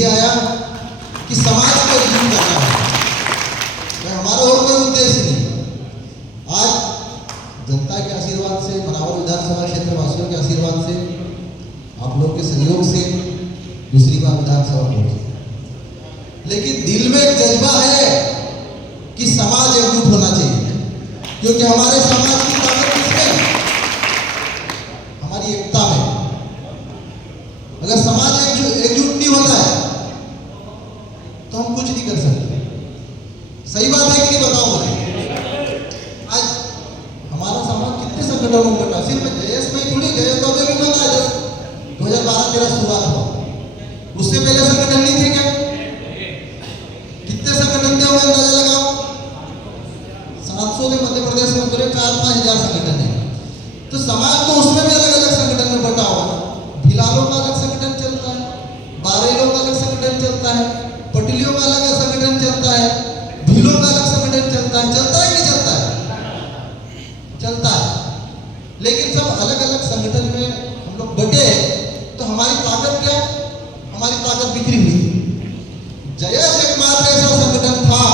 इसलिए आया कि समाज को एकजुट करना है, हमारा और कोई उद्देश्य नहीं। आज जनता के आशीर्वाद से, मनावर विधानसभा क्षेत्र वासियों के आशीर्वाद से, आप लोग के सहयोग से दूसरी बार विधानसभा पहुंची, लेकिन दिल में एक जज्बा है कि समाज एकजुट होना चाहिए, क्योंकि हमारे समाज की ताकत किसमें है? हमारी एकता में। अगर समाज एकजुट नहीं होता है तो हम कुछ नहीं कर सकते। सही बात है कि नहीं, बताओ मुझे। आज हमारा समाज कितने संगठनों में बटा, सिर्फ जयेश में थोड़ी, जयेश तो अभी बना है, 2012-13 शुरुआत हुआ, उससे पहले संगठन नहीं थे क्या? कितने संगठन थे, अंदाजा लगाओ। 700 के मध्य प्रदेश में पूरे 4-5 हजार संगठन है। तो समाज तो उसमें भी अलग अलग संगठन में बटा हुआ। भिलालों का अलग संगठन चलता है, बारेलों का अलग संगठन चलता है, पटलियों का अलग संगठन चलता है, भीलों का अलग संगठन चलता है। चलता है नहीं चलता है? चलता है। लेकिन सब अलग अलग संगठन में हम लोग बटे, तो हमारी ताकत क्या? हमारी ताकत बिखरी हुई। जयेश एकमात्र ऐसा संगठन था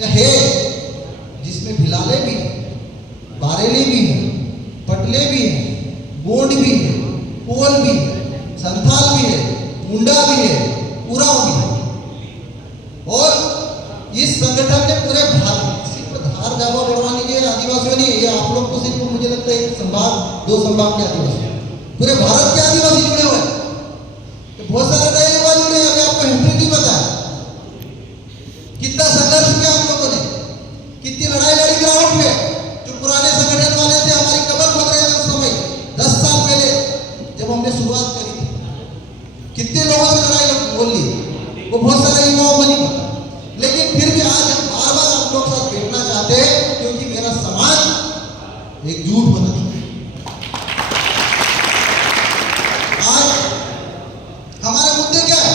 या है जिसमें भिलाले भी, बारेली भी है, पटले भी है, गोंड भी है, कोल भी है, संथाल भी है, मुंडा भी है, उराव भी है। और इस संगठन ने पूरे भारत, सिर्फ धार जावा बढ़वाने के आदिवासियों नहीं, ये आप लोग तो सिर्फ मुझे लगता है एक संभाग, 2 संभाग के आदिवासी, पूरे भारत के आदिवासी जुड़े हुए हैं। बहुत सारे नए युवा जुड़े हैं। अभी आपको हिस्ट्री नहीं पता है, कितना संघर्ष किया हम लोगों ने, कितनी लड़ाई लड़ी ग्राउंड में। जो पुराने संगठन वाले थे, हमारी कमर खोद रहे थे उस समय, 10 साल पहले जब हमने शुरुआत करी थी, कितने लोगों से लड़ाई बोल ली, वो बहुत सारे युवाओं को नहीं पता। लेकिन फिर भी आज हम बार बार आप लोग साथ बैठना चाहते हैं, क्योंकि मेरा समाज एकजुट होना चाहिए। आज हमारे मुद्दे क्या है?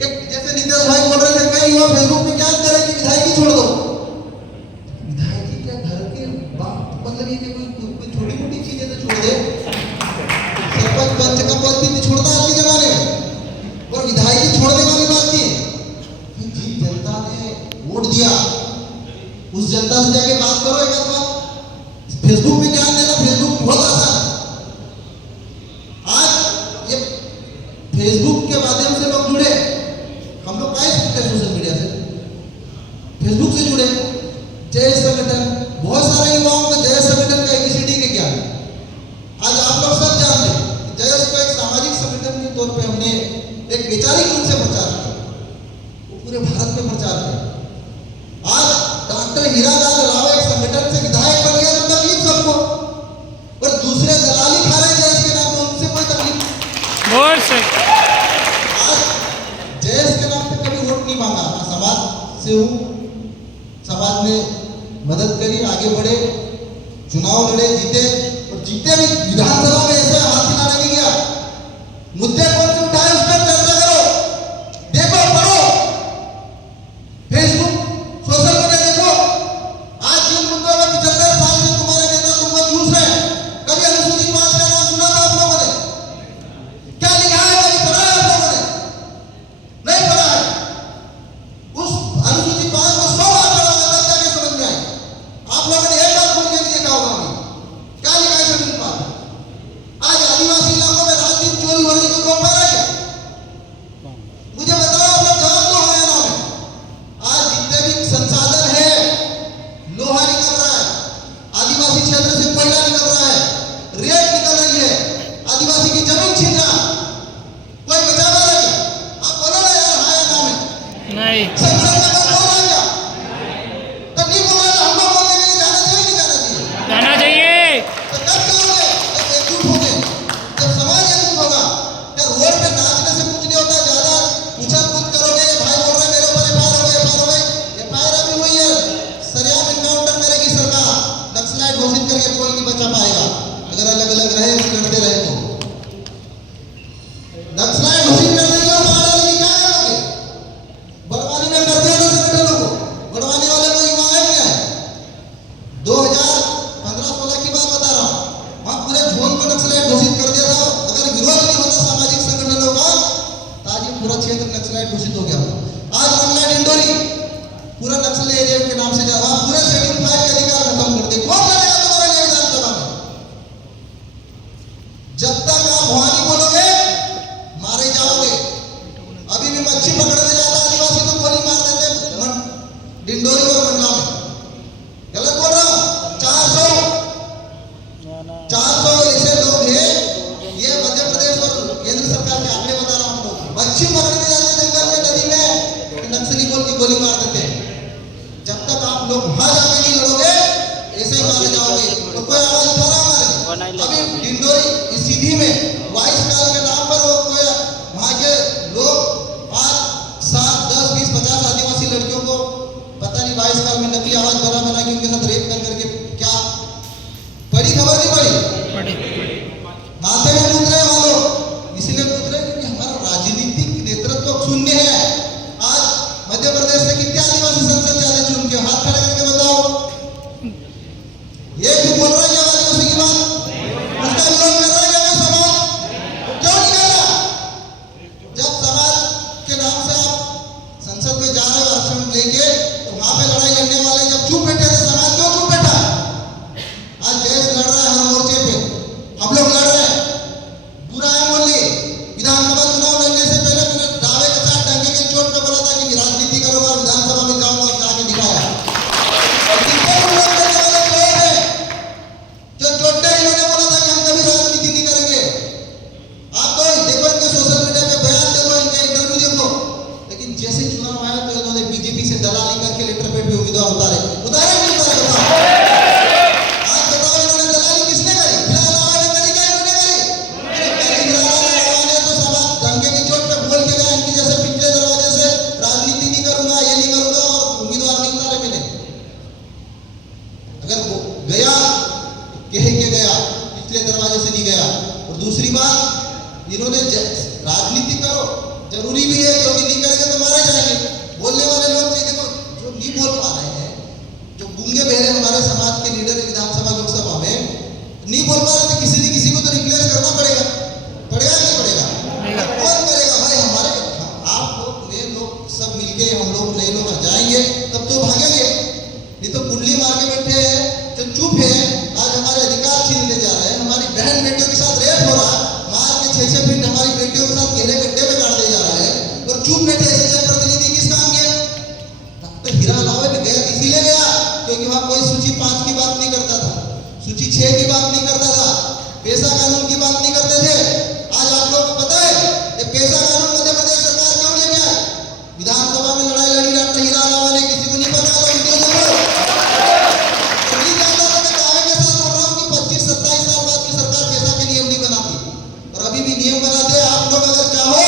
जैसे नीतीश भाई बोल रहे थे, कई युवा फेसबुक में क्या करें कि विधायकी छोड़ दो। विधायकी क्या, घर के मतलब ये कोई छोटी मोटी चीजें तो छोड़ दे। सरपंच पंच का पद भी छोड़ता है आज के जमाने में, और विधायकी छोड़ने वाली बात नहीं है। जिन जनता ने वोट दिया, उस जनता से जाके बात करो। एक बार फेसबुक में ज्ञान देना, फेसबुक बहुत आसान है। आज ये फेसबुक के माध्यम से लोग जुड़े, हम लोग क्या सीखते हैं सोशल मीडिया से, फेसबुक से जुड़े। जय संगठन, बहुत सारे युवाओं को जय संगठन का ABCD के ज्ञान। आज आप लोग सब जानते हैं, जय को एक सामाजिक संगठन के तौर पे हमने एक वैचारिक रूप से प्रचार किया, वो पूरे भारत में प्रचार किया। आज डॉक्टर हीरालाल राव एक संगठन से विधायक बन गया, तो तकलीफ सबको, और दूसरे दलाली खा रहे जयेश के नाम पे, उनसे कोई तकलीफ। आज जयेश के नाम पे कभी वोट नहीं मांगा, मैं समाज से हूँ, समाज ने मदद करी, आगे बढ़े, चुनाव लड़े, जीते, और जीते भी विधानसभा में ऐसे हाथ हिलाने नहीं गया। मुद्दे कौन से उठाए उस पर चर्चा करो, देखो, पढ़ो, फेसबुक सोशल मीडिया देखो। आज जिन मुद्दों में 75 साल से तुम्हारे नेता तुमको जूझ रहे हैं, कभी अनुसूचित 5 का नाम सुना था आप लोगों ने? क्या लिखा है, कभी पढ़ा है आप लोगों ने? नहीं पढ़ा है। उस अनुसूचित 5 को 100 बार पढ़ा होगा, तब जाके समझ में आए। आप लोगों ने एक बार खोल के नहीं देखा होगा क्या लिखा है अनुसूचित 5। आज आदिवासी इलाकों में रात दिन चोरी हो रही है, रोक पा रहा है क्या? मुझे बताओ, आप लोग जवाब दो हाँ या ना में। आज जितने भी संसाधन है, लोहा निकल रहा है, आदिवासी क्षेत्र से कोयला निकल रहा है, रेत निकल रही है, आदिवासी की जमीन छीन रहा, कोई बचा पा रहा है क्या? आप बोलो ना यार हाँ या ना में। नहीं। संसद में कोई बोल रहा है क्या? तब नहीं बोल रहा, हमको बोलने के लिए जाना चाहिए नहीं जाना चाहिए? जाना चाहिए। तो कब चलोगे? जब एकजुट होंगे, जब समाज एकजुट होगा। क्या रोड पे नाचने से कुछ नहीं होता? ज्यादा उछल कूद करोगे, भाई बोल रहे मेरे ऊपर FIR हो गई, FIR अभी हुई है, सरेआम इनकाउंटर करेगी सरकार, नक्सलाइट घोषित करके कोई नहीं बचा पाएगा। अगर अलग अलग रहे, लड़ते रहे तो नक्सलाइट घोषित कर देंगे, और बाढ़ आएगी, क्या करोगे? बड़वानी में कर दिया पूरा क्षेत्र नक्सलाइट घोषित हो गया था। आज मंगला डिंडोरी पूरा नक्सल एरिया के नाम से वहां पूरे शेड्यूल 5 के अधिकार खत्म कर दिए। कौन लड़ेगा तुम्हारे लिए विधानसभा में? जब तक आप भवानी बोलोगे मारे जाओगे। अभी भी मच्छी पकड़ने जाता आदिवासी तो गोली मार देते डिंडोरी और मंडला में। गलत बोल रहा हूं? 400 ऐसे लोग हैं, ये मध्य प्रदेश और केंद्र सरकार के आंकड़े बता रहा हूं आपको। मच्छी पकड़ने जाते जंगल में नदी में नक्सली बोल के गोली मार देते हैं। जब तक आप लोग वहां जाके नहीं लड़ोगे ऐसे ही मारे जाओगे। तो कोई आवाज उठा रहा हमारे? अभी डिंडोरी इस सीधी में 22 साल के नाम पर वो कोई वहां के लोग 5, 7, 10, 20, 50 आदिवासी लड़कियों को पता नहीं 22 साल में नकली आवाज बना के उनके साथ रेप कर करके क्या बड़ी खबर नहीं पड़ी? माथे में कूद रहे वहां लोग, इसलिए कूद रहे क्योंकि हमारा राजनीतिक नेतृत्व शून्य है। आज मध्य प्रदेश से कितने आदिवासी संसद जाने चुन के हाथ खड़े करके बताओ। ये भी बोल रहा है आदिवासी की बात, उसका विरोध कर रहा है क्या समाज? क्यों नहीं कर रहा? जब समाज के नाम से आप संसद में जा रहे हो आरक्षण लेके, तो वहां पे लड़ाई लड़ने वाले जब चुप बैठे थे, समाज क्यों चुप बैठा? आज देश लड़ रहा है हर मोर्चे पे, हम लोग लड़ रहे हैं। बुरा है बोलिए, विधानसभा चुनाव लड़ने से पहले मैंने दावे के साथ डंके के चोट पे बोला था कि राजनीति करूंगा, विधानसभा में जाऊंगा और जाके दिखाया। जो चोटे इन्होंने बोला था कि हम कभी राजनीति नहीं करेंगे। आप तो देखो इनके सोशल मीडिया पे बयान देखो, इनके इंटरव्यू देखो, लेकिन जैसे चुनाव आया तो इन्होंने बीजेपी से दलाली करके लेटर पेड पे उम्मीदवार उतारे नहीं उतारे? आज बताओ इन्होंने दलाली किसने करी? बिलाल आवाज ने करी क्या? इन्होंने करी? बिलाल आवाज ने तो समाज दंगे की चोट पे बोल के गया इनकी जैसे पिछले दरवाजे से राजनीति नहीं करूंगा, ये नहीं करूंगा, और उम्मीदवार नहीं उतारे मैंने। अगर वो गया कह के गया, पिछले दरवाजे से नहीं गया। और दूसरी बात, इन्होंने राजनीति करो जरूरी भी है, क्योंकि नहीं करेंगे तो मारे जाएंगे। बोलने वाले लोग देखो जो नहीं बोल पा रहे हैं, जो गूंगे बहरे हमारे समाज के लीडर विधानसभा लोकसभा में नहीं बोल पा रहे, तो किसी न किसी को तो रिप्लेस करना पड़ेगा। पड़ेगा नहीं पड़ेगा? कौन करेगा भाई? हमारे आप लोग नए लोग सब मिलके हम लोग नए लोग जाएंगे तब तो भागेंगे, नहीं तो कुंडली मार के बैठे हैं जो चुप है। आज हमारे अधिकार छीन ले जा रहे हैं, हमारी बहन बेटियों के साथ रेप हो रहा है, मार के 6-6 फीट हमारी बेटियों के साथ गहरे गड्ढे में गाड़ दिया जा रहा है, और चुप बैठे ऐसे जनप्रतिनिधि किस काम के? तो हीरा लावे में गया इसीलिए गया क्योंकि वहां कोई सूची 5 की बात नहीं करता था, सूची 6 की बात नहीं करता था, पैसा कानून की बात नहीं करते थे। आज आप लोग को पता है ये पैसा कानून मध्य प्रदेश सरकार क्यों लेके आए? विधानसभा में लड़ाई लड़ी डॉक्टर हीरा लावा ने, किसी को नहीं पता होगा वीडियो देखो। नहीं जानता तो मैं दावे के साथ बोल रहा हूं कि 25-27 साल बाद की सरकार पैसा के नियम नहीं बनाती, और अभी भी नियम बनाते हैं। आप लोग अगर चाहो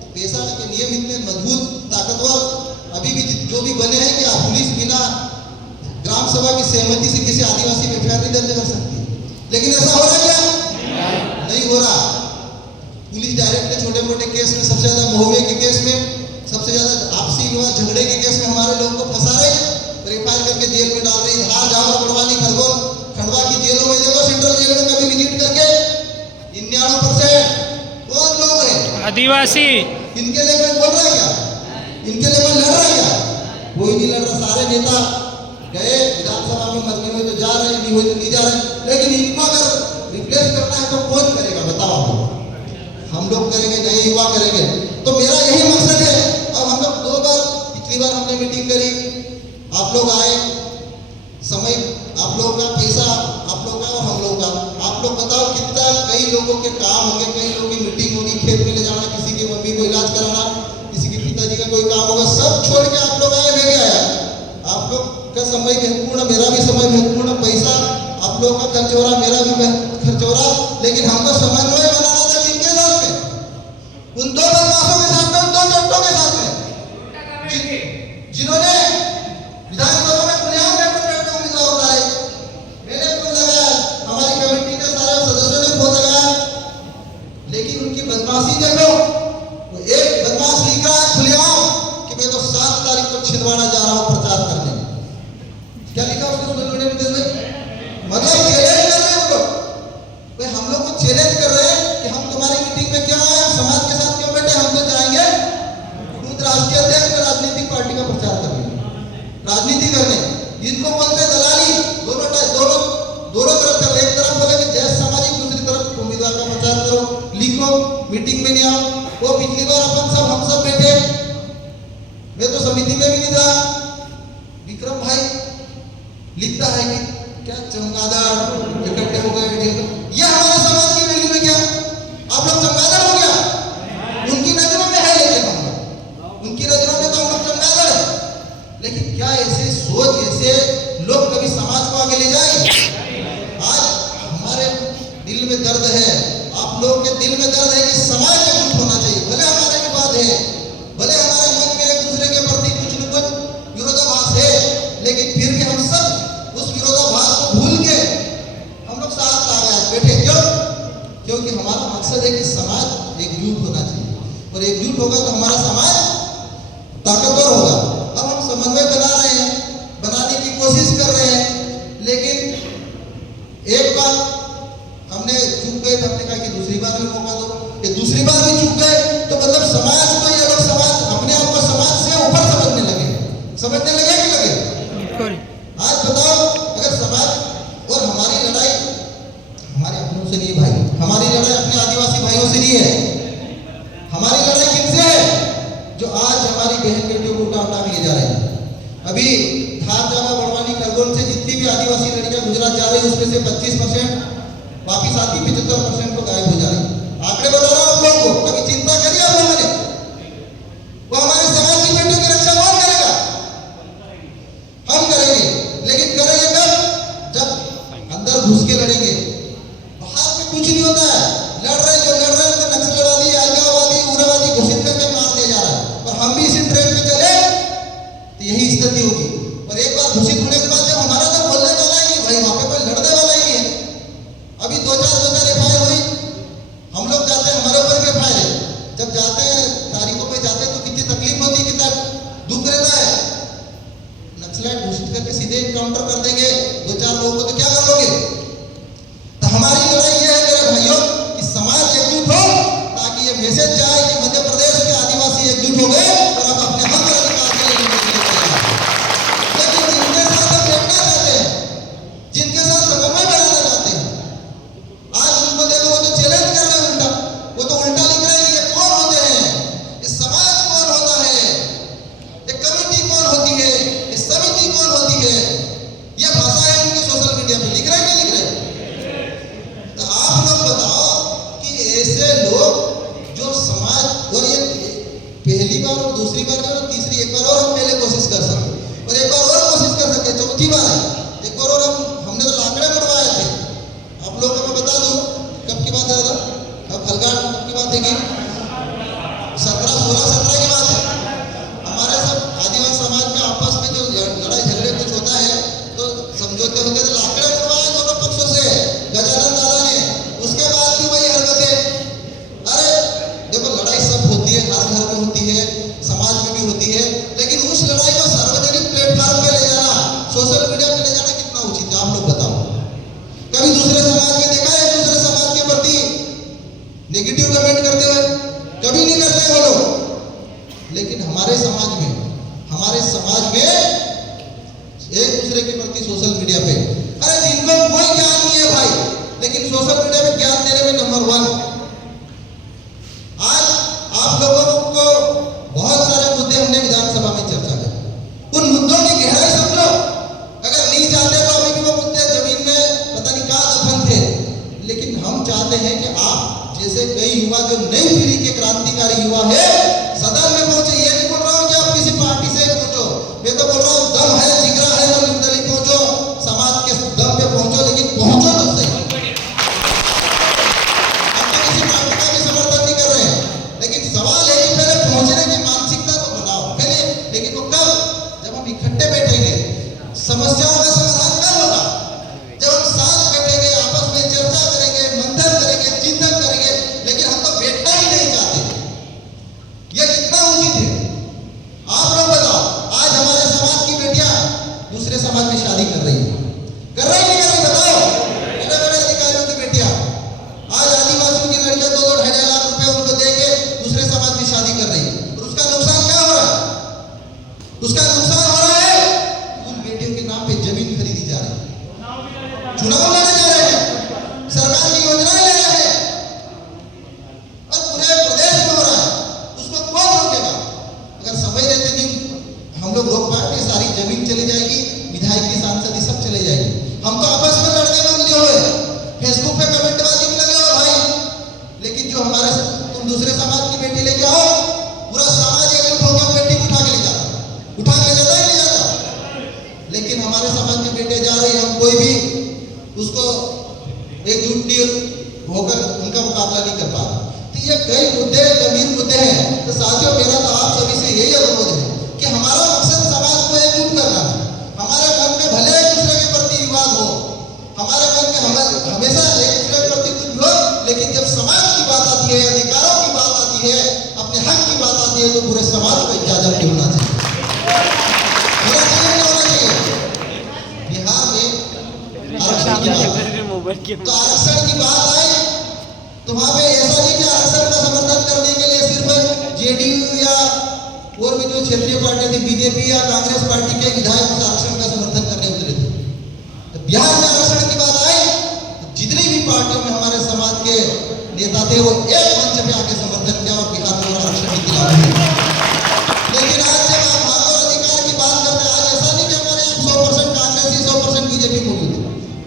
तो पैसा के नियम इतने मजबूत ताकतवर अभी भी जो भी बने हैं कि पुलिस बिना ग्राम सभा की सहमति से किसी आदिवासी पे एफआईआर नहीं दर्ज कर सकती। लेकिन ऐसा हो रहा है क्या? नहीं हो रहा। पुलिस डायरेक्ट छोटे मोटे केस में, सबसे ज्यादा महुए के केस में, सबसे ज्यादा आपसी विवाद झगड़े के केस में हमारे लोगों को फंसा रहे, एफआईआर करके जेल में डाल रही। धार, जावर, बड़वानी, खंडवा की जेलों में देखो, सेंट्रल जेल में कभी विजिट करके 99% कौन लोग हैं? आदिवासी। इनके लिए कोई बोल रहा है क्या? इनके लिए कोई लड़ रहा है क्या? कोई नहीं लड़ रहा। सारे नेता गए विधानसभा में, मरने हुए तो जा रहे, नहीं हुए तो नहीं जा रहे। लेकिन इनको अगर रिप्लेस करना है तो कौन करेगा बताओ? हम लोग करेंगे, नए युवा करेंगे। तो मेरा यही मकसद है। अब हम लोग 2 बार, पिछली बार हमने मीटिंग करी, आप लोग आए, समय आप लोग का, पैसा आप लोग का और हम लोग का। आप लोग बताओ कितना, कई लोगों के काम होंगे, कई लोगों की मीटिंग होगी, खेत में ले जाना, किसी की मम्मी को इलाज कराना, किसी के पिताजी का कोई काम होगा, सब छोड़ के आप लोग आए, मैं भी आया। आप लोग का समय महत्वपूर्ण, मेरा भी समय महत्वपूर्ण, पैसा आप लोग का खर्च हो रहा, मेरा भी खर्च हो रहा, लेकिन हमको समन्वय बनाना था इनके साथ में, उन 2 बदमाशों के साथ में, उन 2 चोटों के साथ में, जिन्होंने विधानसभा में खुलेआम उम्मीदवार उतारे। मैंने फोन लगाया, हमारी कमेटी के सारे सदस्यों ने फोन लगाया, लेकिन उनकी बदमाशी देखो। वो एक बदमाश लिख रहा है खुलेआम कि मैं तो 7 तारीख को छिंदवाड़ा जा रहा हूं प्रचार करने। क्या लिखा उसने सोशल मीडिया में? मतलब चैलेंज कर रहे हैं वो लोग। भाई हम लोग को चैलेंज कर रहे हैं कि हम तुम्हारी मीटिंग में क्यों आए, समाज के साथ क्यों बैठे, हमको वो पिछली बार हम सब बैठे, मैं तो समिति में भी नहीं था, विक्रम भाई लिखता है कि क्या चमगादड़ इकट्ठे हो गए, ये हमारे समाज की वैल्यू में क्या आप लोग चमगादड़ हो गया? उनकी नजरों में है, लेकिन हम उनकी नजरों में तो हम लोग चमगादड़ है। लेकिन क्या ऐसे सोच, ऐसे लोग कभी समाज को आगे ले जाए? आज हमारे दिल में दर्द है, आप लोगों के दिल में दर्द है कि समाज एकजुट होना चाहिए। भले हमारे विवाद है, भले हमारे मन में एक दूसरे के प्रति कुछ न कुछ विरोधाभास है, लेकिन फिर भी हम सब उस विरोधाभास को भूल के हम लोग साथ आ गए बैठे। क्यों? क्योंकि हमारा मकसद है कि समाज एकजुट होना चाहिए, और एकजुट होगा तो हमारा समाज ताकतवर होगा। अब हम समन्वय बना रहे हैं, बनाने की कोशिश कर रहे हैं, लेकिन एक बार हमने चूक गए, हमने कहा कि दूसरी बार भी मौका दो, ये दूसरी बार भी चूक गए तो मतलब समाज को, ये लोग समाज अपने आप को समाज से ऊपर समझने लगे कि लगे? आज बताओ, अगर समाज और हमारी लड़ाई हमारे अपनों से नहीं भाई, हमारी लड़ाई अपने आदिवासी भाइयों से नहीं है। हमारी लड़ाई किनसे है? जो आज हमारी बहन बेटियों को उठा लिए जा रहे हैं। अभी धार जावा बड़वानी खरगोन से जितनी भी आदिवासी लड़कियां गुजरात जा रही है, उसमें से 25% वापिस आती, 75% तो गायब हो जा रही है। आंकड़े बता रहा हूं आप लोगों को, कभी चिंता करिए आप लोगों ने? वो हमारे समाज की बेटियों की रक्षा कौन करेगा? हम करेंगे, लेकिन करेंगे कब? जब अंदर घुस के लड़ेंगे। बाहर में कुछ नहीं होता है, लड़ रहे तो नक्सलवादी, अलगाववादी, उग्रवादी घोषित करके मार दिया जा रहा है। और हम भी इसी ट्रेन पे चले तो यही स्थिति होगी। और एक बार घोषित होने के बाद जब हमारा तो बोलने वाला ही भाई, वहां पे कोई लड़ने वाला ही है। अभी 2-4 एफआईआर हुई, हम लोग जाते हैं, हमारे ऊपर भी एफआईआर है। जब जाते हैं, तारीखों पे जाते हैं तो कितनी तकलीफ होती है, कितना दुख रहता है। नक्सलाइट घोषित करके सीधे इनकाउंटर कर देंगे 2-4 लोगों को, तो क्या कर लोगे? तो हमारी लड़ाई ये है मेरे भाइयों कि समाज एकजुट हो, ताकि ये मैसेज जाए कि मध्य प्रदेश के आदिवासी एकजुट हो गए और अब अपने हक और अधिकार के लिए लेकिन जिनके साथ हम बैठना चाहते हैं, जिनके साथ समन्वय बनाना चाहते हैं, आज उनको देखो वो तो चैलेंज कर रहे हैं उल्टा, वो तो उल्टा लिख रहे हैं ये कौन होते हैं, ये समाज कौन होता है, ये कमेटी कौन होती है, ये समिति कौन होती है। ये भाषा है उनकी सोशल मीडिया पे, लिख रहे हैं नहीं लिख रहे? तो आप लोग बताओ कि ऐसे लोग जो समाज, और ये पहली बार और दूसरी बार नहीं और तीसरी, एक बार और हम पहले कोशिश कर सकते, और एक बार और कोशिश कर सकते, चौथी बार है, एक बार और हमने तो लाकड़े बढ़वाए थे। आप लोगों को मैं बता दूं कब की बात है दादा, अब खलगाट कब की बात है कि 16-17 की बात है। हमारे सब आदिवासी समाज में आपस में जो लड़ाई झगड़े कुछ होता है तो समझौते होते तो लाकड़े बढ़वाए दोनों पक्षों से गजानन दादा ने, उसके बाद भी वही हरकतें। अरे देखो, लड़ाई सब होती है, हर घर में होती है, समाज में भी होती है, लेकिन उस लड़ाई को सार्वजनिक प्लेटफॉर्म पे ले जाना, सोशल मीडिया पे ले जाना कितना उचित है? आप लोग बताओ। कभी दूसरे समाज में देखा है दूसरे समाज के प्रति नेगेटिव कमेंट करते हुए? कभी नहीं करते वो लोग। लेकिन हमारे समाज में एक दूसरे के प्रति सोशल मीडिया पे, अरे जिनको कोई ज्ञान नहीं है भाई, लेकिन सोशल मीडिया पे ज्ञान देने में नंबर 1। आज आप लोगों को बहुत सारे मुद्दे हमने विधानसभा में चर्चा की, उन मुद्दों की गहराई समझो। अगर नहीं चाहते तो अभी भी वो मुद्दे जमीन में पता नहीं कहां दफन थे, लेकिन हम चाहते हैं कि आप जैसे कई युवा जो नई पीढ़ी के क्रांतिकारी युवा है सदन में पहुंचे। ये नहीं बोल रहा हूं कि आप किसी पार्टी से पहुंचो, मैं तो बोल रहा हूं दम है, जिगरा है तो निर्दलीय पहुंचो, समाज के दम पे पहुंचो, लेकिन पहुंचो तो सही। हम तो किसी पार्टी का भी समर्थन नहीं कर रहे हैं, लेकिन सवाल है कि पहले पहुंचने की मानसिकता को बनाओ पहले। लेकिन वो कब? जब हम इकट्ठे बैठेंगे। समस्याओं का समाधान कब होगा? जब हम साथ बैठेंगे, आपस में चर्चा करेंगे, मंथन करेंगे, चिंतन करेंगे। लेकिन हम तो बैठना ही नहीं चाहते। यह कितना उचित है? आप लोग बताओ। आज हमारे समाज की बेटियां दूसरे समाज में शादी कर रही है, कर रही नहीं कर रही? बताओ। बड़े बड़े अधिकारियों की बेटियां आज आदिवासियों की लड़कियां 2-2 लाख रुपए उनको देके दूसरे समाज में शादी कर रही है। और उसका नुकसान क्या हो रहा है? उसका नुकसान हो रहा है उन बेटियों के नाम पे जमीन खरीदी जा रही है, चुनाव लड़े जा रहे हैं, सरकार की योजनाएं ले रहे हैं, और पूरे प्रदेश में हो रहा है। चाहिए तो पूरे समाज को इजाजत नहीं होना चाहिए। होना चाहिए नहीं होना चाहिए? बिहार में आरक्षण की बात, तो आरक्षण की बात आए तो वहां पे ऐसा नहीं कि आरक्षण का समर्थन करने के लिए सिर्फ जेडीयू या और भी जो क्षेत्रीय पार्टी थी बीजेपी या कांग्रेस पार्टी के विधायक उस आरक्षण का समर्थन करने उतरे थे। तो बिहार में आरक्षण की बात आई तो जितनी भी पार्टियों में हमारे समाज के नेता थे वो एक मंच पे आके समर्थन किया और बिहार में आरक्षण नीति लागू हुई। लेकिन आज जब आप हक और अधिकार की बात करते हैं, आज ऐसा नहीं कि हमारे यहाँ 100% कांग्रेसी 100% बीजेपी मौजूद है।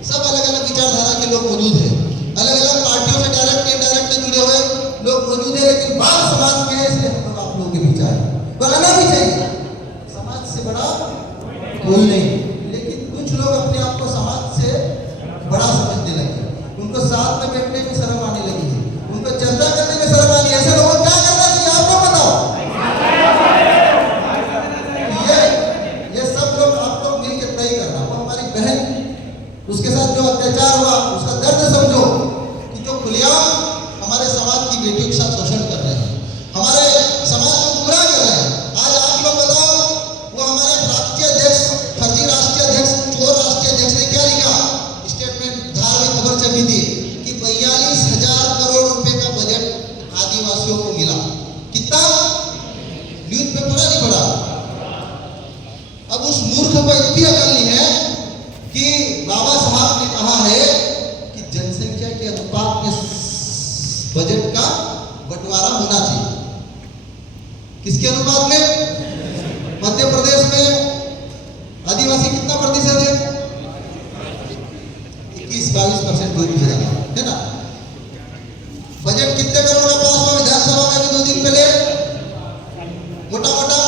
सब अलग अलग विचारधारा के लोग मौजूद हैं, अलग अलग पार्टियों से डायरेक्ट इनडायरेक्ट जुड़े हुए लोग मौजूद है। लेकिन बात समाज के है, इसलिए हम लोग आप लोगों के बीच आए, बनाना भी चाहिए। समाज से बड़ा कोई नहीं, लेकिन कुछ लोग अपने आप को समाज से बड़ा समझने लगे, उनको साथ में बैठने में शर्म आने लगी है, उनको चर्चा करने में शर्म आनी है। ऐसे लोगों को क्या करना चाहिए आप लोग बताओ? ये सब लोग आप लोग मिलकर तय करना। वो हमारी बहन, उसके साथ जो अत्याचार हुआ उसका दर्द समझो कि जो खुलेआम हमारे समाज की बेटियों के साथ शोषण कर रहे हैं, हमारे समाज को गुमराह कर रहे हैं। आज आप लोग बताओ, वो हमारे राष्ट्रीय अध्यक्ष, फर्जी राष्ट्रीय अध्यक्ष, चोर राष्ट्रीय अध्यक्ष ने क्या लिखा स्टेटमेंट? धार में खबर छपी थी कि 42,000 करोड़ रुपए का बजट आदिवासियों को मिला। कितना? न्यूज पे पढ़ा नहीं पढ़ा? अब उस मूर्ख को इतनी अकल नहीं है कि बाबा साहब ने कहा है कि जनसंख्या के अनुपात में बजट का बंटवारा होना चाहिए। किसके अनुपात में? मध्य प्रदेश में आदिवासी कितना प्रतिशत है? 21-22% है ना। बजट कितने करोड़ का पास हुआ विधानसभा में अभी 2 दिन पहले? मोटा मोटा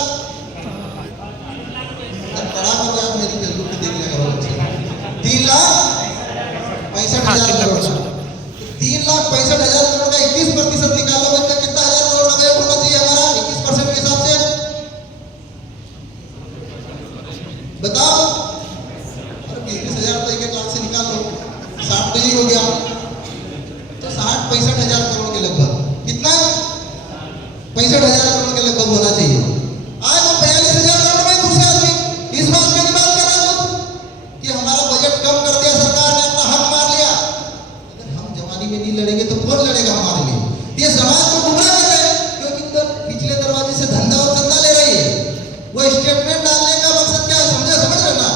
पढ़ा कर आप मेरी फेसबुक पे देख लिया करो बच्चे। 3,65,000 करोड़। 3,65,000 करोड़ का 21% निकालो बच्चा, कितना हजार करोड़ का बजट होना चाहिए हमारा 21% के हिसाब से? बताओ। अरे 20,000 तो एक लाख से निकाल लो, 60 तो ही हो गया। तो 60-65,000 करोड़ के लगभग, कितना? 65,000 करोड़ के लगभग होना चाहिए। आज वो 42,000 करोड़ में घुसे आदमी इस बात की बात कर रहे हो कि हमारा बजट कम कर दिया सरकार ने, अपना हक मार लिया। अगर हम जवानी में नहीं लड़ेंगे तो कौन लड़ेगा हमारे लिए? ये समाज को गुमराह कर रहे हैं, क्योंकि उधर पिछले दरवाजे से धंधा और चंदा ले रही है। वो स्टेटमेंट डालने का मकसद क्या है? समझ लेना।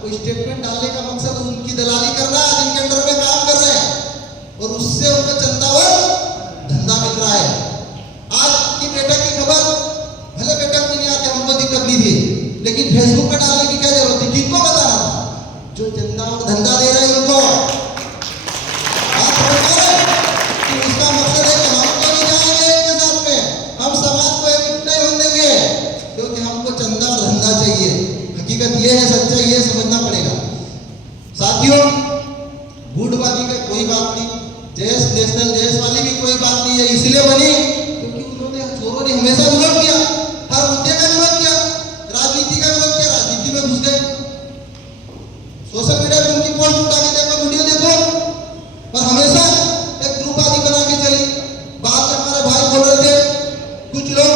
वो स्टेटमेंट डालने का मकसद उनकी दलाली करना है, जिनके अंडर में काम कर रहे हैं, और उससे उनको चंदा और धंधा मिल रहा है। आज की बेटा की खबर भले बेटा को नहीं आते, हमको दिक्कत नहीं थी, लेकिन फेसबुक पे डालने की क्या जरूरत थी? किसको बताना था? जो चंदा और धंधा दे रहे हैं उनको। आप समझ रहे हैं कि उसका मकसद है कि हम तो नहीं जाएंगे इनके साथ में, हम समाज को एकजुट नहीं होने देंगे, क्योंकि हमको चंदा और धंधा चाहिए। हकीकत ये है, सच्चाई ये समझना पड़ेगा साथियों। बूढ़बाजी का कोई बात नहीं, जयस नेशनल जयस वाली भी कोई बात नहीं है। इसलिए बनी क्योंकि उन्होंने, चोरों ने हमेशा विरोध किया, हर मुद्दे का विरोध किया, राजनीति का विरोध किया, राजनीति में घुस गए। सोशल मीडिया पे उनकी पोस्ट उठा के देखो, वीडियो देखो, और हमेशा एक ग्रुप आदि बना के चली। बात हमारे भाई बोल रहे थे, कुछ लोग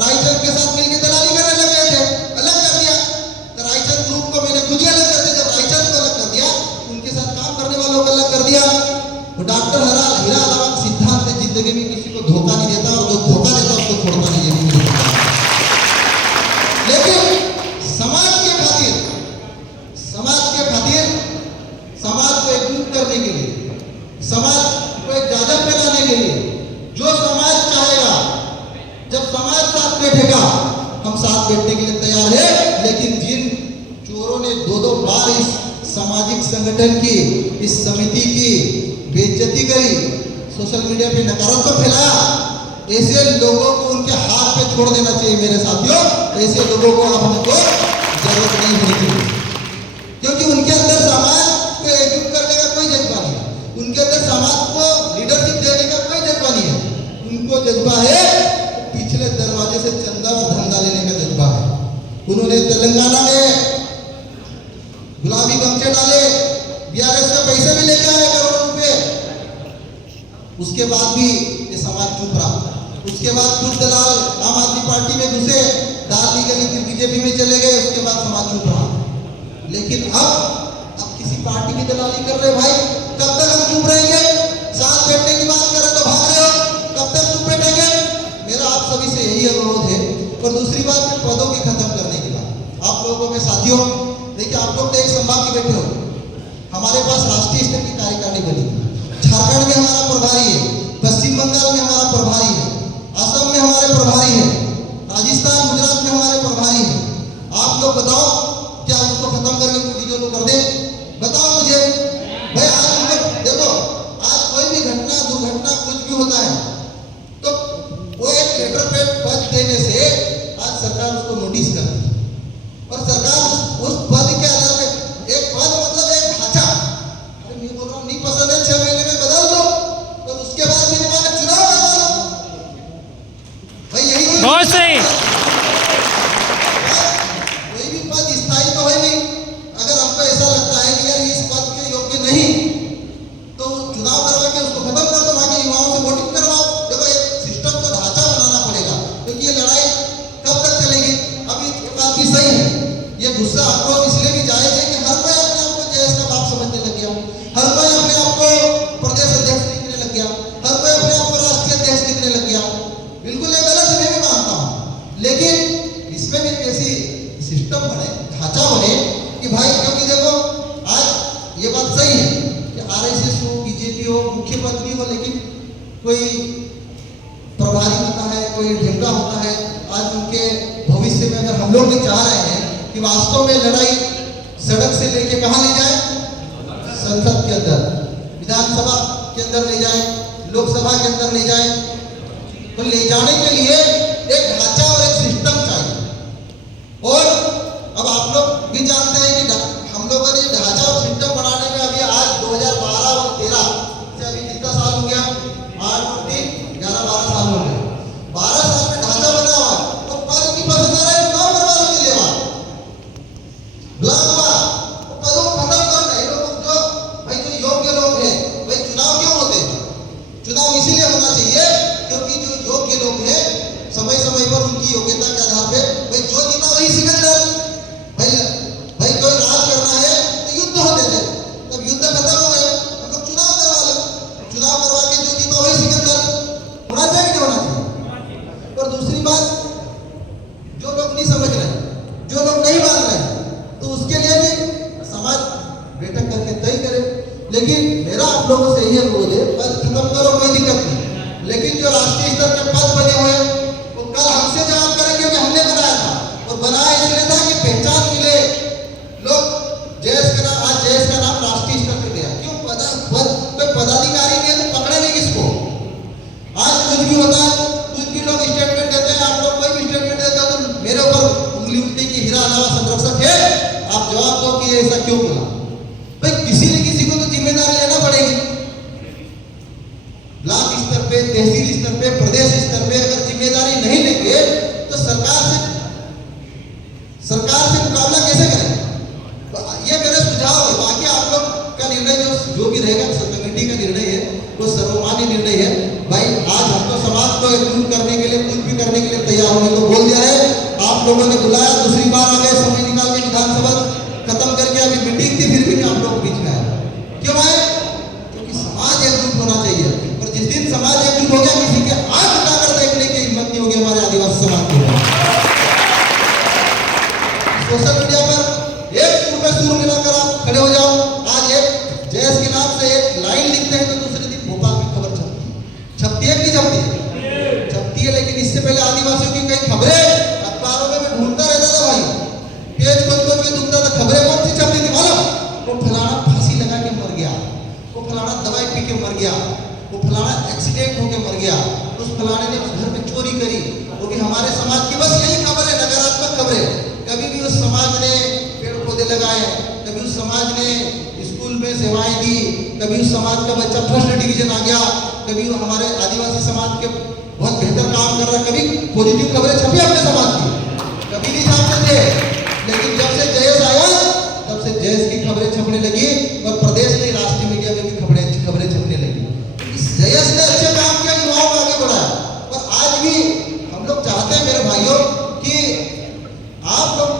रायचंद के साथ मिलकर दलाली करने लग गए थे, अलग कर दिया। तो रायचंद ग्रुप को मैंने खुद ही अलग कर दिया। जब रायचंद को अलग कर दिया, उनके साथ काम करने वालों को अलग कर दिया। वो डॉक्टर हीरा अलावा सिद्धांत ने जिंदगी में किसी को धोखा नहीं देता, और जो धोखा देता उसको छोड़ता नहीं है। लेकिन समाज के खातिर, समाज को एकजुट करने के लिए, समाज को एक जादब में लाने के लिए, जो समाज चाहेगा, जब समाज साथ बैठेगा, हम साथ बैठने के लिए तैयार है। लेकिन जिन चोरों ने 2-2 बार इस सामाजिक संगठन की, इस समिति की बेइज्जती करी, सोशल मीडिया पे नकारात्मक फैलाया, ऐसे लोगों को उनके हाथ पे छोड़ देना चाहिए मेरे साथियों। ऐसे लोगों को अब हमको जरूरत नहीं होती, क्योंकि उनके अंदर समाज को एकजुट करने का कोई जज्बा नहीं है, उनके अंदर समाज को लीडरशिप देने का कोई जज्बा नहीं है। उनको जज्बा है पिछले दरवाजे से चंदा और धंधा लेने का जज्बा है। उन्होंने तेलंगाना में गुलाबी गमछे डाले, बीआरएस का पैसे भी लेकर आए करोड़ों रुपए, उसके बाद भी ये समाज चुप रहा। उसके बाद कुछ दलाल बीजेपी में चले गए, उसके बाद समाज चुप रहा। लेकिन अब किसी पार्टी की दलाली कर रहे भाई, कब तक हम चुप रहेंगे? साथ बैठने की बात करें तो भाग रहे हो, कब तक चुप बैठेंगे? मेरा आप सभी से यही अनुरोध है। और दूसरी बात है पदों की खत्म करने की बात। आप लोगों के साथियों, देखिए आप लोग तो एक संभाग के बैठे हो, हमारे पास राष्ट्रीय स्तर की कार्यकारिणी बनी, झारखंड में हमारा प्रभारी है, पश्चिम बंगाल में हमारा प्रभारी है, असम में हमारे प्रभारी है, राजस्थान गुजरात में हमारे प्रभारी है। आप लोग बताओ क्या उसको खत्म करके वीडियो को कर दे? बताओ मुझे भाई। आज देखो, आज कोई भी घटना दुर्घटना कुछ भी होता है तो वो एक लेटर पे पद देने से आज सरकार उसको नोटिस करती है, और सरकार उस पद के आधार पे, एक पद मतलब एक ढांचा, अरे मैं बोल रहा हूँ नहीं पसंद है 6 महीने में बदल दो, तो उसके बाद मेरे वाले चुनाव करवा लो भाई। यही बहुत सही। कोई भी पद स्थायी तो है नहीं। अगर आपको ऐसा लगता है कि यार इस पद के योग्य नहीं, तो चुनाव करवा के उसको खत्म कर दो, बाकी युवाओं से वोटिंग करवाओ। देखो एक सिस्टम को ढांचा बनाना पड़ेगा, क्योंकि ये लड़ाई कब तक चलेगी? अभी एक बात भी सही है, ये गुस्सा आक्रोश इसलिए भी जायज है कि हर कोई अपने आप को जयेश का बाप समझने लग गया, हर कोई अपने आप को प्रदेश अध्यक्ष लिखने लग गया, हर कोई अपने आप को राष्ट्रीय अध्यक्ष लिखने लग गया। बिल्कुल ये गलत है, मैं भी मानता हूँ, लेकिन इसमें भी ऐसी सिस्टम बने, ढांचा बने कि भाई, क्योंकि देखो आज ये बात सही है कि आरएसएस हो, बीजेपी हो, मुख्य पद भी हो, लेकिन कोई प्रभारी होता है, कोई झंडा होता है। आज उनके भविष्य में अगर हम लोग भी चाह रहे हैं कि वास्तव में लड़ाई सड़क से लेके कहां ले जाए, संसद के अंदर, विधानसभा के अंदर ले जाए, लोकसभा के अंदर ले जाए, तो ले जाने के लिए एक ढांचा और एक सिस्टम चाहिए। और अब आप लोग भी जानते हैं कि हम लोगों ने ढांचा और सिस्टम बनाने में अभी आज 2012 और 13 से अभी कितना साल हो गया? 8 और 3 11 12 साल हो गए। 12 साल में ढांचा बना हुआ है, तो पद की पसंद आ रहा है, चुनाव करवा लो, के लिए ब्लॉक हुआ, तो पदों को खत्म करना है। लोग जो भाई जो योग्य लोग हैं, भाई चुनाव क्यों होते हैं? चुनाव इसीलिए होना चाहिए क्योंकि जो योग्य लोग हैं समय समय पर उनकी योग्यता के आधार पे, भाई जो जीता वही सिकंदर। भाई कोई राज करना है तो युद्ध होते थे, तब युद्ध खत्म हो गए, हम लोग चुनाव करवा लो, चुनाव करवा के जो जीता वही सिकंदर। होना चाहिए नहीं होना चाहिए? और दूसरी बात, जो लोग नहीं समझ रहे, जो लोग नहीं मान रहे, तो उसके लिए भी समाज बैठक करके तय करे। लेकिन मेरा आप लोगों से यही अनुरोध है, पद खत्म करो, कोई दिक्कत नहीं, लेकिन जो राष्ट्रीय स्तर के पद बने हुए वो कल हमसे जवाब करेंगे कि हमने बनाया था, और बनाया इसलिए था कि पहचान मिले। लोग जयेश का नाम, आज जयेश का नाम राष्ट्रीय स्तर पे गया, क्यों? कोई पदाधिकारी नहीं है तो पकड़ेंगे किसको? आज कुछ भी होता है, कुछ भी लोग स्टेटमेंट देते हैं, आप लोग कोई भी स्टेटमेंट देते हो तो मेरे ऊपर उंगली उठती कि हीरा अलावा संरक्षक है, आप जवाब दो कि ऐसा क्यों बोला। भाई किसी न किसी को तो जिम्मेदारी लेना पड़ेगी। ब्लॉक स्तर पे, तहसील स्तर पे, प्रदेश स्तर पे अगर जिम्मेदारी नहीं लेंगे तो सरकार से मुकाबला कैसे करेंगे? ये मेरे सुझाव है। बाकी आप लोग का निर्णय जो भी रहेगा, कमेटी का निर्णय है, वो सर्वमान्य निर्णय है। भाई आज हम तो समाज को एकजुट करने के लिए, कुछ भी करने के लिए तैयार होने को बोल दिया है। आप लोगों ने बुलाया, दूसरी बार आ गए, समय निकाल के विधानसभा खत्म करके, अभी मीटिंग थी फिर भी आप लोग बीच में आए। क्यों आए? क्योंकि समाज एकजुट होना चाहिए, और जिस दिन समाज एकजुट हो गया, किसी के आंख उठाकर देखने की हिम्मत नहीं होगी हमारे आदिवासी समाज की। सोशल मीडिया पर एक सुर में सुर मिलाकर आप खड़े हो जाओ। आज एक जयेश के नाम से एक लाइन लिखते हैं तो दूसरे दिन भोपाल में खबर छपती है कि नहीं छपती? छपती है। लेकिन इससे पहले आदिवासियों की कई खबरें अखबारों में मैं ढूंढता रहता था भाई, पेज खोल के ढूंढता था, खबरें कौन सी छपती थी मालूम? वो फलाना फांसी लगा के मर गया, वो फलाना दवाई पी के मर गया, वो फलाना एक्सीडेंट होके मर गया, उस फलाने ने घर में चोरी करी। वो भी हमारे समाज की बस यही खबर है, नकारात्मक खबरें। कभी भी उस समाज ने पेड़ पौधे लगाए, कभी उस समाज ने स्कूल में सेवाएं दी, कभी उस समाज का बच्चा फर्स्ट डिवीजन आ गया, कभी हमारे आदिवासी समाज के बहुत बेहतर काम कर रहा है, कभी पॉजिटिव खबरें छपी अपने समाज की, कभी नहीं छापते थे। लेकिन जब से जयेश आया, तब से जयेश की खबरें छपने लगी, और प्रदेश में राष्ट्रीय मीडिया में भी खबरें छपने लगी। जयेश ने अच्छे काम किया, युवाओं को आगे बढ़ाया। और आज भी हम लोग चाहते हैं मेरे भाइयों कि आप लोग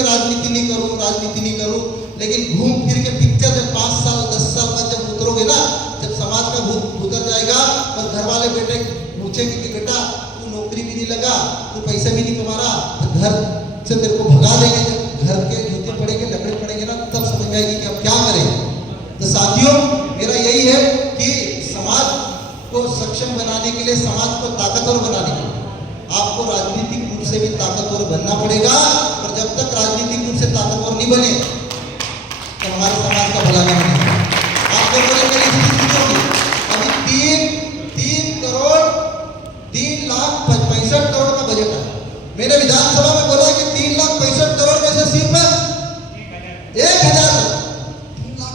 मैं राजनीति नहीं करूं, लेकिन घूम फिर के पिक्चर में 5 साल 10 साल बाद जब उतरोगे ना, जब समाज का भूत उतर जाएगा, और घर वाले बेटे पूछेंगे कि बेटा तू नौकरी भी नहीं लगा, तू पैसे भी नहीं कमा रहा, तो घर से तेरे को भगा देंगे। जब घर के जूते पड़ेंगे, लकड़े पड़ेंगे ना, तब समझ में आएगी कि अब क्या करें। तो साथियों, मेरा यही है कि समाज को सक्षम बनाने के लिए, समाज को ताकतवर बनाने के लिए आपको राजनीतिक रूप से भी ताकतवर बनना पड़ेगा। और जब तक राजनीतिक रूप से ताकतवर नहीं बने तो हमारे समाज का भला नहीं बनेगा। आप लोगों ने मेरी स्थिति होगी, अभी 3 लाख 65 करोड़ का बजट है। मैंने विधानसभा में बोला कि 3 लाख 65 करोड़ में से सिर्फ 1,000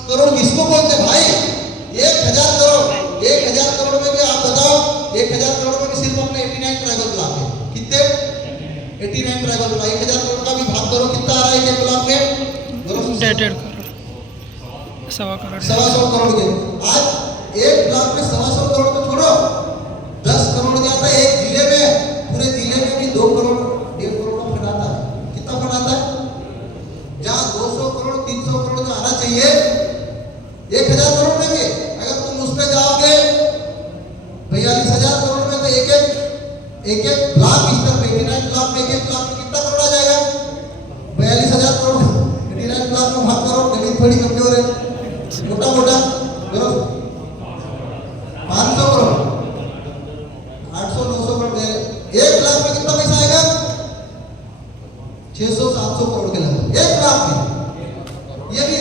करोड़ किसको बोलते भाई? 1,000 करोड़, 1,000 करोड़ में भी आप बताओ, 1,000 करोड़ में भी सिर्फ अपने 89 ट्राइबल ब्लॉक है। कितने? 89 ट्राइबल ब्लॉक। 1,000 करोड़ का भी भाग करो, कितना आ रहा है एक ब्लॉक में? 1.25 करोड़ के। आज एक ब्लॉक में 1.25 करोड़ तो छोड़ो, 10 करोड़ जाता है एक जिले में, पूरे जिले में भी 2 करोड़ 1.5 करोड़ का फंड आता है। कितना फंड आता है? जहाँ 200 करोड़ 300 करोड़ जो आना चाहिए 1,000 करोड़ में के, अगर तुम उस पे जाओगे 42,000 करोड़ में, तो एक ब्लॉक स्तर पे 89 ब्लॉक में, एक ब्लॉक में कितना करोड़ आ जाएगा? 42,000 करोड़ 89 ब्लॉक में भाग करो। गणित थोड़ी कमजोर है, मोटा करो, 500 करोड़ 800-900 करोड़ दे। 1 लाख में कितना पैसा आएगा? 600-700 करोड़ के लगभग 1 लाख में। ये भी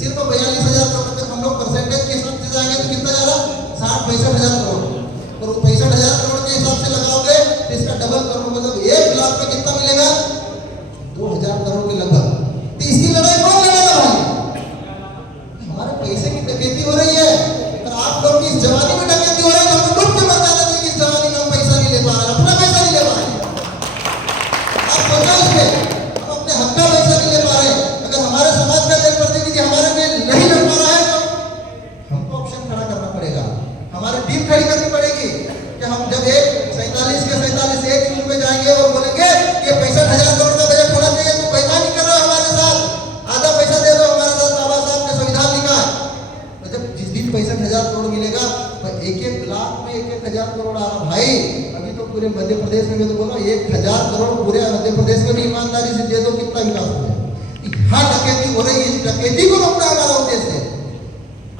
सिर्फ 42,000 करोड़ तक हम लोग परसेंटेज के हिसाब से जाएंगे तो कितना जा रहा? 60-65,000 करोड़। और 65,000 करोड़ के हिसाब से लगाओगे तो इसका डबल करोड़, मतलब 1 लाख में कितना मिलेगा? 2,000 करोड़ के लगभग। तो इसकी लड़ाई कौन लड़ेगा भाई? हमारे पैसे की डकैती हो रही है, और आप लोग की इस जवानी में डकैती हो रही है, तो हम डूब के मर जाना चाहिए कि इस जवानी में हम पैसा नहीं ले पा रहे, अपना पैसा नहीं ले पा रहे। आप सोचो इसमें, हम अपने हक का पैसा नहीं ले पा रहे। अगर हमारे समाज का जनप्रतिनिधि हमारे लिए नहीं लड़ पा रहा है तो हमको ऑप्शन खड़ा करना पड़ेगा, हमारी टीम खड़ी करनी पड़ेगी कि हम जब 47 के 47 एक सूर में जाएंगे और बोलेंगे कि 65,000 करोड़ का बजट होना चाहिए, तो बेईमानी कर रहे हो हमारे साथ, आधा पैसा दे दो हमारे साथ, बाबा साहब ने संविधान लिखा है। तो जब जिस दिन 65,000 करोड़ मिलेगा तो एक ब्लॉक में 1,000 करोड़ आ रहा भाई। अभी तो पूरे मध्य प्रदेश में, मैं तो बोला 1,000 करोड़ पूरे मध्य प्रदेश में भी ईमानदारी से दे दो, कितना विकास हो जाए। हाँ, डकैती हो रही है, इस डकैती को रोकना हमारा उद्देश्य है।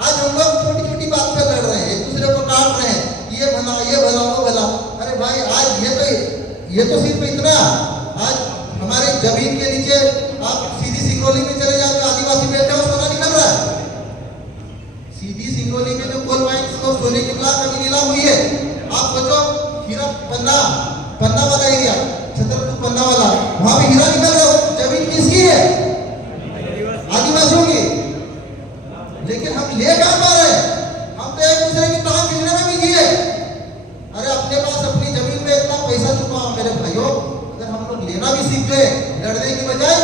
आज हम लोग छोटी छोटी बात पे लड़ रहे हैं, एक दूसरे को काट रहे हैं, ये भला वो भला। अरे भाई, आज ये तो सिर्फ इतना, आज हमारे जमीन के नीचे आप सीधी सिंगरौली में चले जाओ, आदिवासी बेटे हो, सोना निकल रहा है। सीधी सिंगरौली में जो कोल माइंस और सोने की ब्लॉक अभी नीलाम हुई है, आप सोचो हीरा पन्ना वाला एरिया, छतरपुर पन्ना वाला, वहां भी हीरा निकल रहा है। जमीन किसकी है? आदिवासियों की। लेकिन हम ले कहां पा रहे हैं? हम तो एक दूसरे की टांग खींचने में बिजी है। अरे अपने पास अपनी जमीन में इतना पैसा छुपा मेरे भाइयों, अगर हम लोग लेना भी सीख गए, लड़ने की बजाय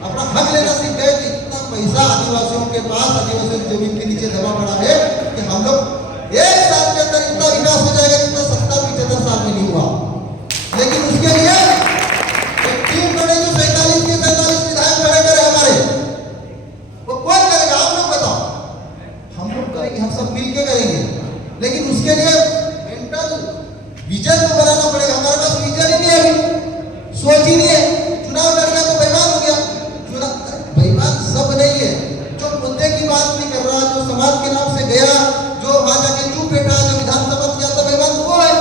अपना हक लेना सीख गए, कि इतना पैसा आदिवासियों के पास, आदिवासियों की जमीन के नीचे दबा पड़ा है कि हम लोग 1 साल के अंदर इतना विकास हो जाएगा जितना 70-75 साल में नहीं हुआ। लेकिन उसके लिए एक टीम बने जो 47 के 47 विधायक खड़े करे हमारे, वो कौन करेगा? आप लोग बताओ। हम लोग करेंगे, हम सब मिलके करेंगे, लेकिन उसके लिए मेंटल विजन तो बनाना पड़ेगा। हमारे पास विजन ही नहीं है, अभी सोच ही नहीं है। चुनाव लड़ना तो बेईमान हो गया। बेईमान सब नहीं है, जो मुद्दे की बात नहीं कर रहा, जो समाज के नाम से गया, जो वहां जाके चुप बैठा, जो विधानसभा में जाता, बेईमान तो वो है।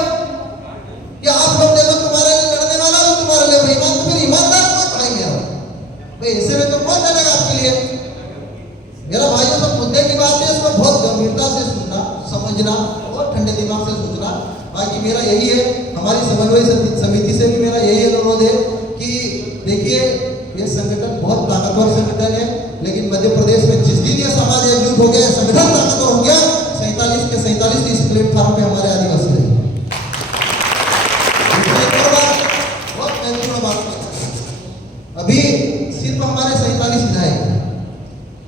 कि आप लोग देखो तुम्हारे लिए लड़ने वाला हो, तुम्हारे लिए बेईमान, तो फिर ईमानदार कौन भाई? भाई ऐसे में तो कौन लड़ेगा आपके लिए? मेरा भाइयों, सब मुद्दे की बात है, इसको बहुत गंभीरता से सुनना, समझना और ठंडे दिमाग से सोचना। बाकी मेरा यही है, हमारी समन्वय समिति से भी मेरा यही अनुरोध है कि देखिए, ये संगठन बहुत ताकतवर संगठन है, लेकिन मध्य प्रदेश में जिस दिन ये समाज एकजुट हो गया, संगठन ताकतवर हो गया, 47 के 47 इस प्लेटफॉर्म पे हमारे आदिवासी रहे। अभी सिर्फ हमारे 47 विधायक,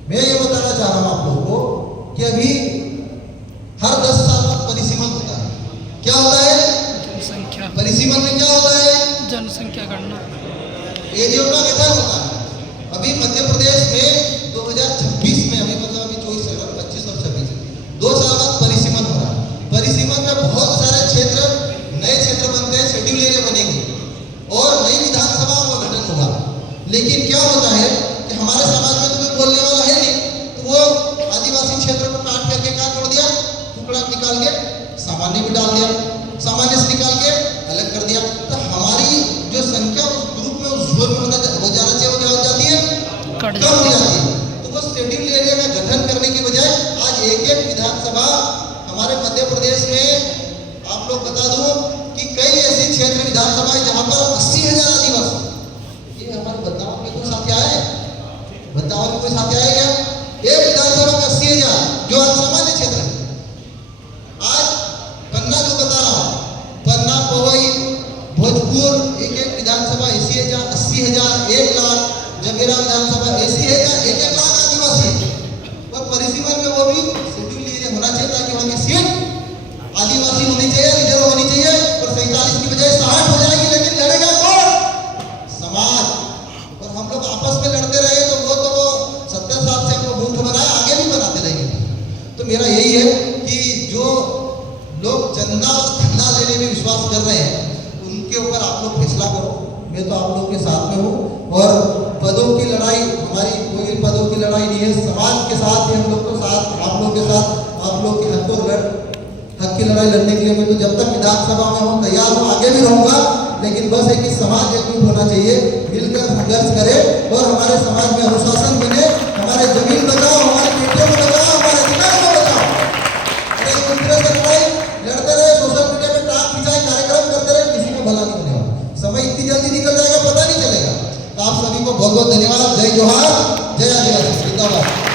मैं ये बताना चाह रहा हूं आप लोगों को कि अभी हर 10 साल बाद परिसीमन होता है। क्या होता है? जनसंख्या। परिसीमन में क्या होता है? जनसंख्या गणना। एरियो का गठन होता है। अभी मध्य प्रदेश में 2026 में, अभी मतलब अभी 24 साल, 25 और 26, 2 साल बाद परिसीमन हो रहा है। परिसीमन में बहुत सारे क्षेत्र, नए क्षेत्र बनते हैं, शेड्यूल एरिया बनेंगे और नई विधानसभाओं का गठन होगा। लेकिन क्या होता है कि हमारे समाज में तो कोई बोलने वाला है नहीं, तो वो आदिवासी क्षेत्र को काट करके क्या छोड़ दिया, टुकड़ा निकाल के सामान्य में डाल दिया, सामान्य से निकाल के अलग कर दिया। तो हमारी जो संख्या उस ग्रुप में, उस जोन में हो जाना चाहिए, वो क्या हो जाती है, कम हो जाती है। तो वो शेड्यूल एरिया का गठन करने की बजाय आज एक एक विधानसभा हमारे मध्य प्रदेश में, आप लोग बता दो कि कई ऐसी क्षेत्र विधानसभा जहां पर 80,000 आदिवासी, ये हमारे बदलाव में कोई साथी आए, बदलाव में कोई साथी आए क्या? एक विधानसभा का 80,000 जो सामान्य क्षेत्र है। आज पन्ना जो बता रहा हूं, पन्ना, पवई, भोजपुर, एक एक विधानसभा 80,000, 1 लाख, जगेरा विधानसभा 80,000, 1 लाख आदिवासी है। और परिसीमन में वो भी शेड्यूल एरिया होना चाहिए ताकि वहां की सीट आदिवासी होनी चाहिए, रिजर्व होनी चाहिए। और 47 की बजाय 60 हो जाएगी, लेकिन लड़ेगा कौन? समाज। और हम लोग आपस में लड़ते रहे तो वो 70 साल से हमको मूर्ख बनाए, आगे भी बनाते रहेंगे। तो मेरा यही है कि जो लोग चंदा और धंधा लेने में विश्वास कर रहे हैं, उनके ऊपर आप लोग फैसला करो। मैं तो आप लोग के साथ में हूँ। और पदों की लड़ाई, हमारी कोई पदों की लड़ाई नहीं है, समाज के साथ है, हम लोग के साथ, आप लोग के साथ, आप लोग के हक की लड़ाई लड़ने के लिए मैं तो जब तक विधानसभा में हूँ तैयार हूँ, आगे भी रहूंगा। लेकिन बस है कि समाज एकजुट होना चाहिए, मिलकर संघर्ष करे और हमारे समाज में अनुशासन बने, हमारे जमीन बचाओ, हमारे बेटियों को बचाओ, हमारे अधिकार को बचाओ। अरे एक दूसरे से लड़ाई लड़ते रहे, सोशल मीडिया पे टाक खिंचाई कार्यक्रम करते रहे, किसी को भला नहीं होने वाला। समय इतनी जल्दी निकल जाएगा, पता नहीं चलेगा। तो आप सभी को बहुत बहुत धन्यवाद। जय जोहार, जय आदिवासी, जिंदाबाद।